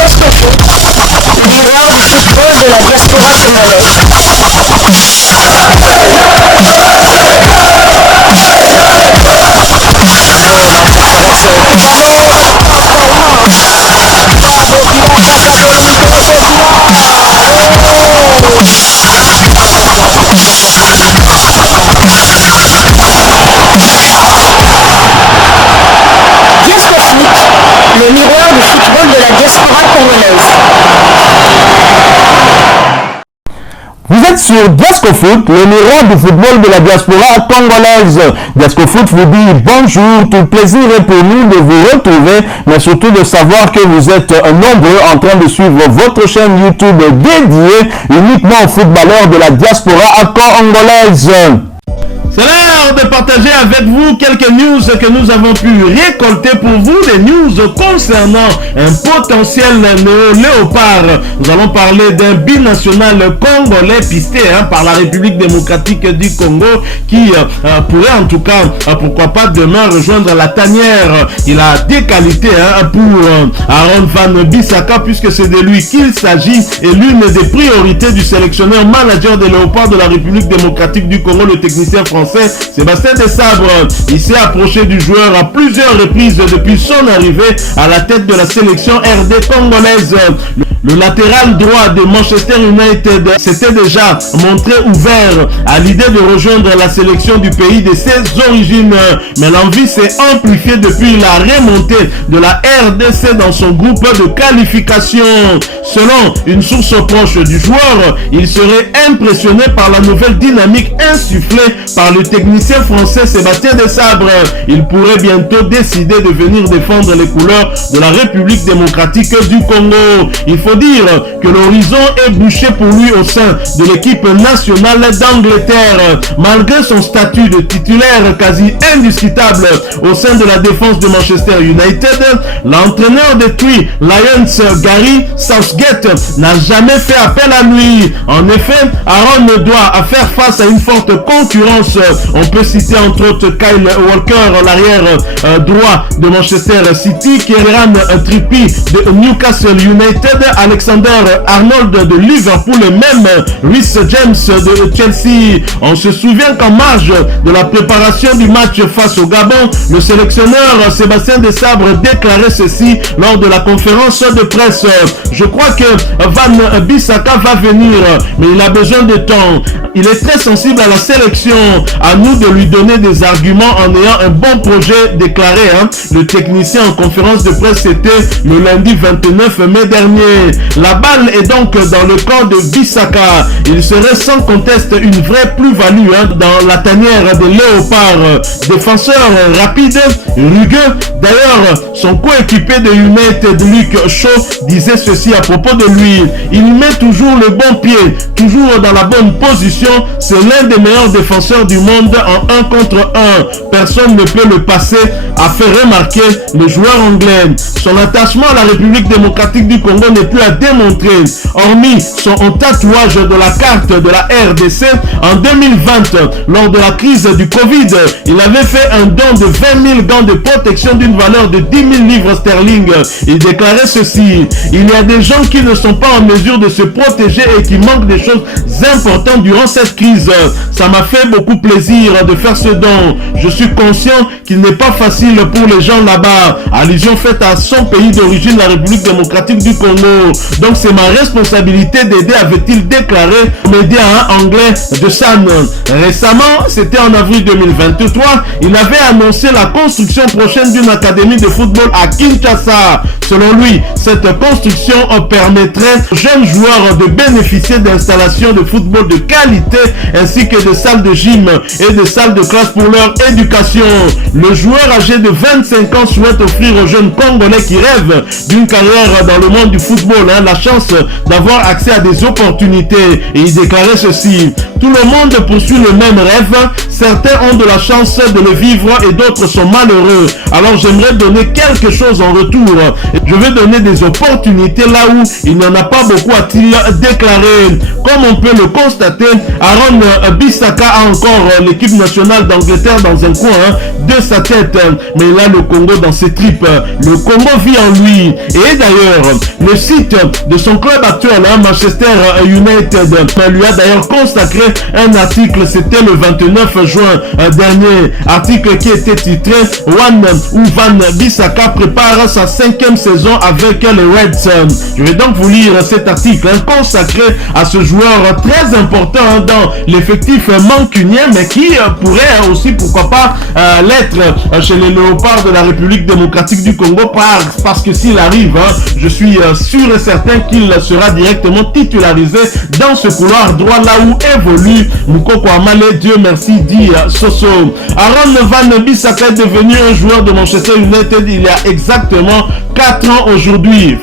Diasco Foot, miroir du football de la diaspora congolaise. Le miroir du football de la diaspora congolaise. Vous êtes sur Diasco Foot, le miroir du football de la diaspora congolaise. Diasco Foot vous dit bonjour, tout plaisir est pour nous de vous retrouver, mais surtout de savoir que vous êtes nombreux en train de suivre votre chaîne YouTube dédiée uniquement aux footballeurs de la diaspora congolaise. C'est l'heure de partager avec vous quelques news que nous avons pu récolter pour vous, des news concernant un potentiel néo-léopard. Nous allons parler d'un binational congolais pisté par la République démocratique du Congo qui pourrait en tout cas, pourquoi pas demain rejoindre la tanière. Il a des qualités pour Aaron Van Bissaka puisque c'est de lui qu'il s'agit et l'une des priorités du sélectionneur manager des léopards de la République démocratique du Congo, le technicien français Sébastien Desabre. Il s'est approché du joueur à plusieurs reprises depuis son arrivée à la tête de la sélection RD congolaise. Le latéral droit de Manchester United s'était déjà montré ouvert à l'idée de rejoindre la sélection du pays de ses origines, mais l'envie s'est amplifiée depuis la remontée de la RDC dans son groupe de qualification. Selon une source proche du joueur, il serait impressionné par la nouvelle dynamique insufflée par le technicien français Sébastien Desabre. Il pourrait bientôt décider de venir défendre les couleurs de la République démocratique du Congo. Il faut dire que l'horizon est bouché pour lui au sein de l'équipe nationale d'Angleterre. Malgré son statut de titulaire quasi indiscutable au sein de la défense de Manchester United, l'entraîneur des Three Lions, Gary Southgate, n'a jamais fait appel à lui. En effet, Aaron doit faire face à une forte concurrence. On peut citer entre autres Kyle Walker, l'arrière droit de Manchester City, Kieran Trippier de Newcastle United, Alexander Arnold de Liverpool et même Reece James de Chelsea. On se souvient qu'en marge de la préparation du match face au Gabon, le sélectionneur Sébastien Desabre déclarait ceci lors de la conférence de presse. Je crois que Van Bissaka va venir, mais il a besoin de temps. Il est très sensible à la sélection. À nous de lui donner des arguments en ayant un bon projet, déclaré le technicien en conférence de presse. C'était le lundi 29 mai dernier. La balle est donc dans le camp de Bissaka. Il serait sans conteste une vraie plus-value dans la tanière des léopards. Défenseur rapide, rugueux. D'ailleurs, son coéquipier de United, Luke Shaw, disait ceci à propos de lui. Il met toujours le bon pied, toujours dans la bonne position. C'est l'un des meilleurs défenseurs du monde en 1 contre 1. Personne ne peut le passer, a fait remarquer le joueur anglais. Son attachement à la République démocratique du Congo n'est plus à démontrer. Hormis son tatouage de la carte de la RDC en 2020, lors de la crise du Covid, il avait fait un don de 20 000 gants de protection d'une valeur de 10 000 livres sterling. Il déclarait ceci: il y a des gens qui ne sont pas en mesure de se protéger et qui manquent des choses importantes durant cette crise. Ça m'a fait beaucoup plaisir de faire ce don. Je suis conscient qu'il n'est pas facile pour les gens là-bas. Allusion faite à son pays d'origine, la République démocratique du Congo. Donc c'est ma responsabilité d'aider, avait-il déclaré aux médias anglais de Sun. Récemment, c'était en avril 2023, il avait annoncé la construction prochaine d'une académie de football à Kinshasa. Selon lui, cette construction permettrait aux jeunes joueurs de bénéficier d'installations de football de qualité ainsi que de salles de gym et de salles de classe pour leur éducation. Le joueur âgé de 25 ans souhaite offrir aux jeunes Congolais qui rêvent d'une carrière dans le monde du football la chance d'avoir accès à des opportunités. Et il déclarait ceci: tout le monde poursuit le même rêve, certains ont de la chance de le vivre et d'autres sont malheureux. Alors j'aimerais donner quelque chose en retour. Et je vais donner des opportunités là où il n'y en a pas beaucoup, a-t-il déclaré. Comme on peut le constater, Aaron Bissaka a encore l'équipe nationale d'Angleterre dans un coin de sa tête, mais il a le Congo dans ses tripes. Le Congo vit en lui. Et d'ailleurs, le site de son club actuel, Manchester United, lui a d'ailleurs consacré un article, c'était le 29 juin dernier, article qui était titré Van Bissaka prépare sa 5e saison avec les Reds. Je vais donc vous lire cet article consacré à ce joueur très important dans l'effectif mancunien, mais qui pourrait aussi, pourquoi pas, l'être chez les Léopards de la République démocratique du Congo, parce que s'il arrive, je suis sûr et certain qu'il sera directement titularisé dans ce couloir droit là où évolue Moukoko Amale, Dieu merci, dit Soso. Aaron Van Bissaka est devenu un joueur de Manchester United il y a exactement 4 ans aujourd'hui,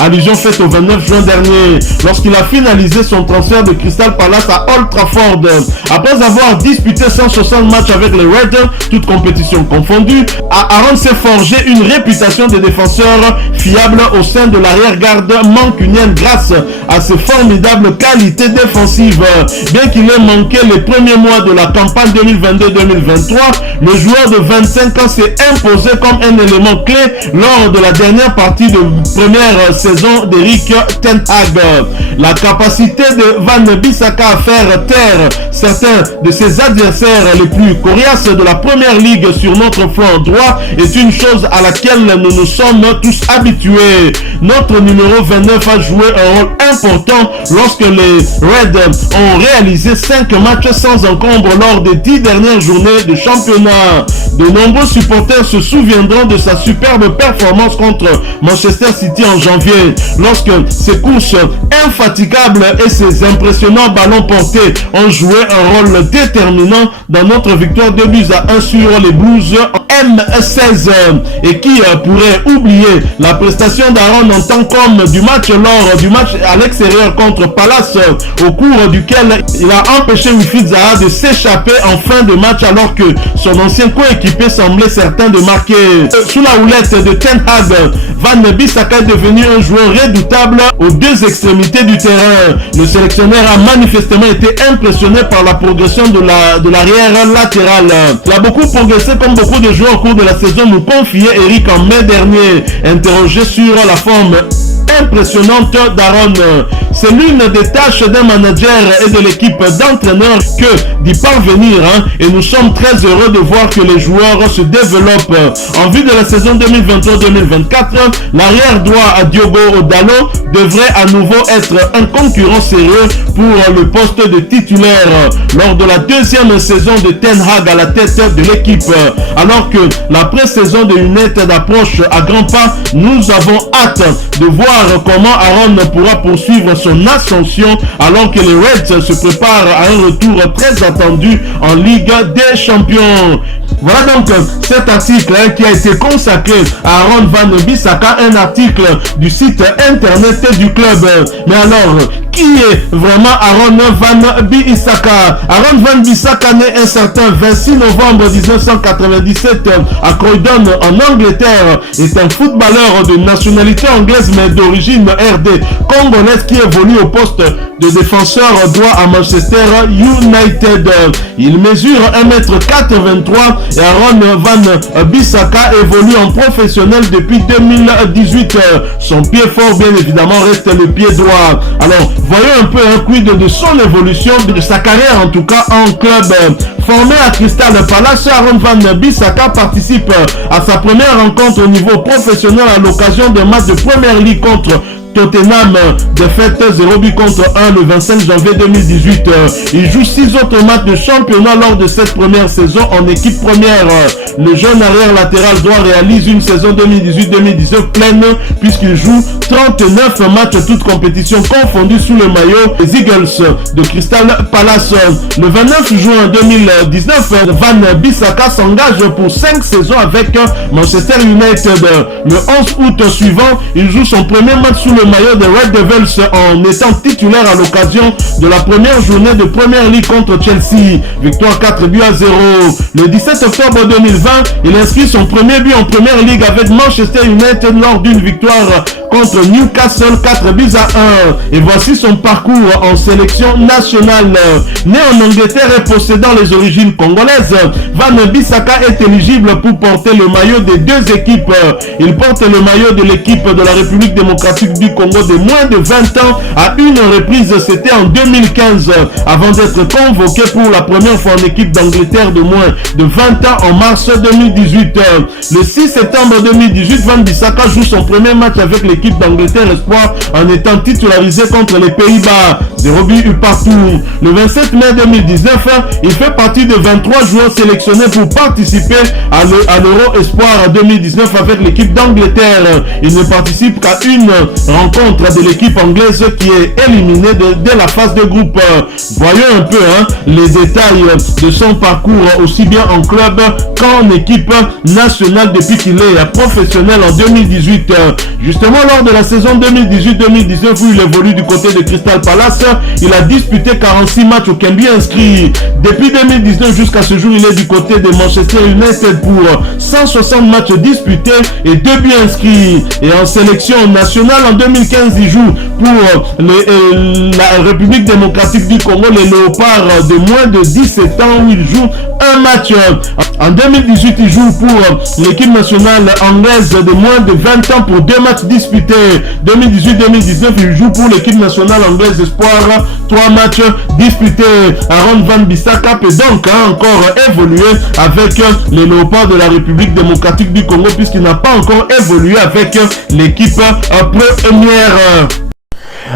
allusion faite au 29 juin dernier, lorsqu'il a finalisé son transfert de Crystal Palace à Old Trafford. Après avoir disputé 160 matchs avec les Reds, toutes compétitions confondues, Aaron s'est forgé une réputation de défenseur fiable au sein de l'arrière-garde mancunienne grâce à ses formidables qualités défensives. Bien qu'il ait manqué les premiers mois de la campagne 2022-2023, le joueur de 25 ans s'est imposé comme un élément clé lors de la dernière partie de première saison d'Eric Ten Hag. La capacité de Van Bissaka à faire taire certains de ses adversaires les plus coriaces de la première ligue sur notre flanc droit est une chose à laquelle nous nous sommes tous habitués. Notre numéro 29 a joué un rôle important lorsque les Reds ont réalisé 5 matchs sans encombre lors des 10 dernières journées de championnat. De nombreux supporters se souviendront de sa superbe performance contre Manchester City en janvier, lorsque ses courses infatigables et ses impressionnants ballons portés ont joué un rôle déterminant dans notre victoire 2-1 sur les Blues M16. Et qui pourrait oublier la prestation d'Aaron en tant qu'homme du match lors du match à l'extérieur contre Palace, au cours duquel il a empêché Wilfried Zaha de s'échapper en fin de match alors que son ancien coéquipier semblait certain de marquer. Sous la houlette de Ten Hag, Van Bissaka est devenu un joueur redoutable aux deux extrémités du terrain. Le sélectionneur a manifestement été impressionné par la progression de l'arrière latéral. Il a beaucoup progressé comme beaucoup de joueurs au cours de la saison, nous confiait Eric en mai dernier, interrogé sur la forme impressionnante d'Aaron. C'est l'une des tâches d'un manager et de l'équipe d'entraîneurs que d'y parvenir, et nous sommes très heureux de voir que les joueurs se développent. En vue de la saison 2023-2024, l'arrière droit à Diogo Dalot devrait à nouveau être un concurrent sérieux pour le poste de titulaire lors de la deuxième saison de Ten Hag à la tête de l'équipe. Alors que la pré-saison de United approche à grands pas, nous avons hâte de voir comment Aaron pourra poursuivre son ascension alors que les Reds se préparent à un retour très attendu en Ligue des Champions. Voilà donc cet article qui a été consacré à Aaron Van Bissaka, un article du site internet du club. Mais alors, qui est vraiment Aaron Van Bissaka? Aaron Van Bissaka, né un certain 26 novembre 1997 à Croydon en Angleterre, est un footballeur de nationalité anglaise mais d'origine RD congolaise qui évolue au poste de défenseur droit à Manchester United. Il mesure 1m83 et Aaron Van Bissaka évolue en professionnel depuis 2018. Son pied fort, bien évidemment, reste le pied droit. Alors, voyons un peu un quid de son évolution, de sa carrière en tout cas en club. Formé à Crystal Palace, Aaron Van Bissaka participe à sa première rencontre au niveau professionnel à l'occasion d'un match de Première Ligue contre Tottenham, défaite 0 but contre 1 le 25 janvier 2018. Il joue 6 autres matchs de championnat lors de cette première saison en équipe première. Le jeune arrière latéral droit réalise une saison 2018-2019 pleine puisqu'il joue 39 matchs toutes compétitions confondues sous le maillot des Eagles de Crystal Palace. Le 29 juin 2019, Van Bissaka s'engage pour 5 saisons avec Manchester United. Le 11 août suivant, il joue son premier match sous le maillot des Red Devils en étant titulaire à l'occasion de la première journée de Première Ligue contre Chelsea. Victoire 4-0. Le 17 octobre 2020, il inscrit son premier but en Première Ligue avec Manchester United lors d'une victoire contre Newcastle 4-1. Et voici son parcours en sélection nationale. Né en Angleterre et possédant les origines congolaises, Van Bissaka est éligible pour porter le maillot des deux équipes. Il porte le maillot de l'équipe de la République démocratique du Congo de moins de 20 ans à une reprise, c'était en 2015, avant d'être convoqué pour la première fois en équipe d'Angleterre de moins de 20 ans en mars 2018. Le 6 septembre 2018, Van Bissaka joue son premier match avec l'équipe d'Angleterre Espoir en étant titularisé contre les Pays-Bas. 0 but partout. Le 27 mai 2019, il fait partie de 23 joueurs sélectionnés pour participer à l'Euro Espoir 2019 avec l'équipe d'Angleterre. Il ne participe qu'à une rencontre de l'équipe anglaise qui est éliminée dès la phase de groupe. Voyons un peu les détails de son parcours aussi bien en club qu'en équipe nationale depuis qu'il est professionnel en 2018. Justement lors de la saison 2018-2019 où il évolue du côté de Crystal Palace, il a disputé 46 matchs auxquels lui inscrit. Depuis 2019 jusqu'à ce jour, il est du côté de Manchester United pour 160 matchs disputés et 2 buts inscrits. Et en sélection nationale en 2015, il joue pour la République démocratique du Congo, les Léopards de moins de 17 ans où il joue un match. En 2018, il joue pour l'équipe nationale anglaise de moins de 20 ans pour 2 matchs disputés. 2018-2019, il joue pour l'équipe nationale anglaise Espoir, 3 matchs disputés. Aaron Van Bissaka peut donc encore évoluer avec les Léopards de la République démocratique du Congo puisqu'il n'a pas encore évolué avec l'équipe première.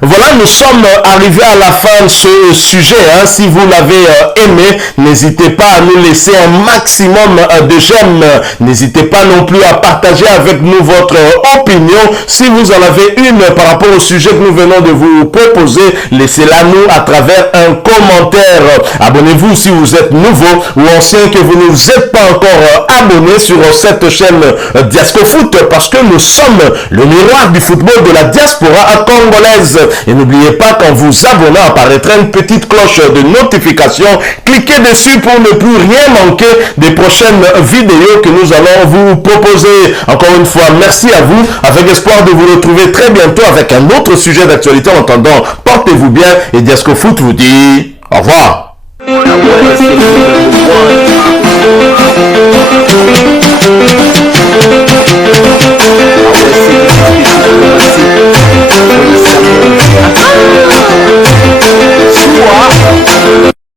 Voilà, nous sommes arrivés à la fin de ce sujet. Si vous l'avez aimé, n'hésitez pas à nous laisser un maximum de j'aime. N'hésitez pas non plus à partager avec nous votre opinion. Si vous en avez une par rapport au sujet que nous venons de vous proposer, laissez-la nous à travers un commentaire. Abonnez-vous si vous êtes nouveau ou ancien que vous ne vous êtes pas encore abonné sur cette chaîne Diasco Foot parce que nous sommes le miroir du football de la diaspora congolaise. Et n'oubliez pas qu'en vous abonnant apparaîtra une petite cloche de notification. Cliquez dessus pour ne plus rien manquer des prochaines vidéos que nous allons vous proposer. Encore une fois, merci à vous, avec espoir de vous retrouver très bientôt avec un autre sujet d'actualité. En attendant, portez-vous bien et Diasco Foot vous dit au revoir.